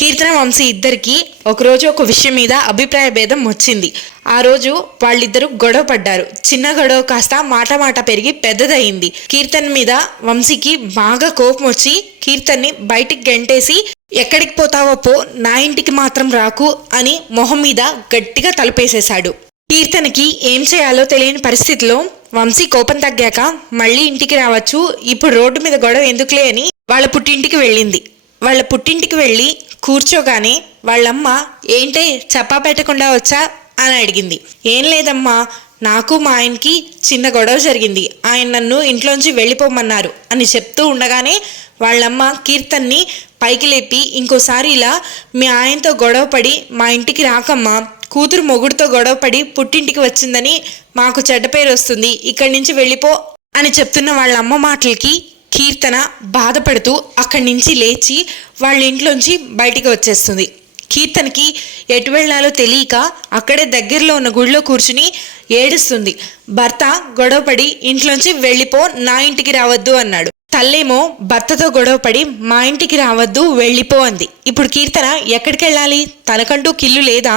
కీర్తన వంశీ ఇద్దరికి ఒకరోజు ఒక విషయం మీద అభిప్రాయ భేదం వచ్చింది. ఆ రోజు వాళ్ళిద్దరూ గొడవ పడ్డారు. చిన్న గొడవ కాస్త మాట పెరిగి పెద్దదయింది. కీర్తన్ మీద వంశీకి బాగా కోపం వచ్చి కీర్తన్ని బయటికి గెంటేసి ఎక్కడికి పోతావో పో, నా ఇంటికి మాత్రం రాకు అని మొహం మీద గట్టిగా తలుపేసేశాడు. కీర్తనకి ఏం చేయాలో తెలియని పరిస్థితిలో వంశీ కోపం తగ్గాక మళ్ళీ ఇంటికి రావచ్చు, ఇప్పుడు రోడ్డు మీద గొడవ ఎందుకులే అని వాళ్ళ పుట్టింటికి వెళ్ళింది. వాళ్ళ పుట్టింటికి వెళ్ళి కూర్చోగానే వాళ్ళమ్మ ఏంటే చెప్పా పెట్టకుండా వచ్చా అని అడిగింది. ఏం లేదమ్మా, నాకు మా ఆయనకి చిన్న గొడవ జరిగింది, ఆయన నన్ను ఇంట్లోంచి వెళ్ళిపోమన్నారు అని చెప్తూ ఉండగానే వాళ్ళమ్మ కీర్తన్ని పైకి లేపి ఇంకోసారి ఇలా మీ ఆయనతో గొడవ పడి మా ఇంటికి రాకమ్మా, కూతురు మొగుడుతో గొడవపడి పుట్టింటికి వచ్చిందని మాకు చెడ్డ పేరు వస్తుంది, ఇక్కడి నుంచి వెళ్ళిపో అని చెప్తున్న వాళ్ళ అమ్మ మాటలకి కీర్తన బాధపడుతూ అక్కడి నుంచి లేచి వాళ్ళ ఇంట్లోంచి బయటికి వచ్చేస్తుంది. కీర్తనకి ఎటు వెళ్ళాలో తెలియక అక్కడే దగ్గరలో ఉన్న గుడిలో కూర్చుని ఏడుస్తుంది. భర్త గొడవపడి ఇంట్లోంచి వెళ్ళిపో, నా ఇంటికి రావద్దు అన్నాడు. తల్లేమో భర్తతో గొడవపడి మా ఇంటికి రావద్దు వెళ్ళిపో అంది. ఇప్పుడు కీర్తన ఎక్కడికి వెళ్ళాలి? తనకంటూ కిల్లు లేదా?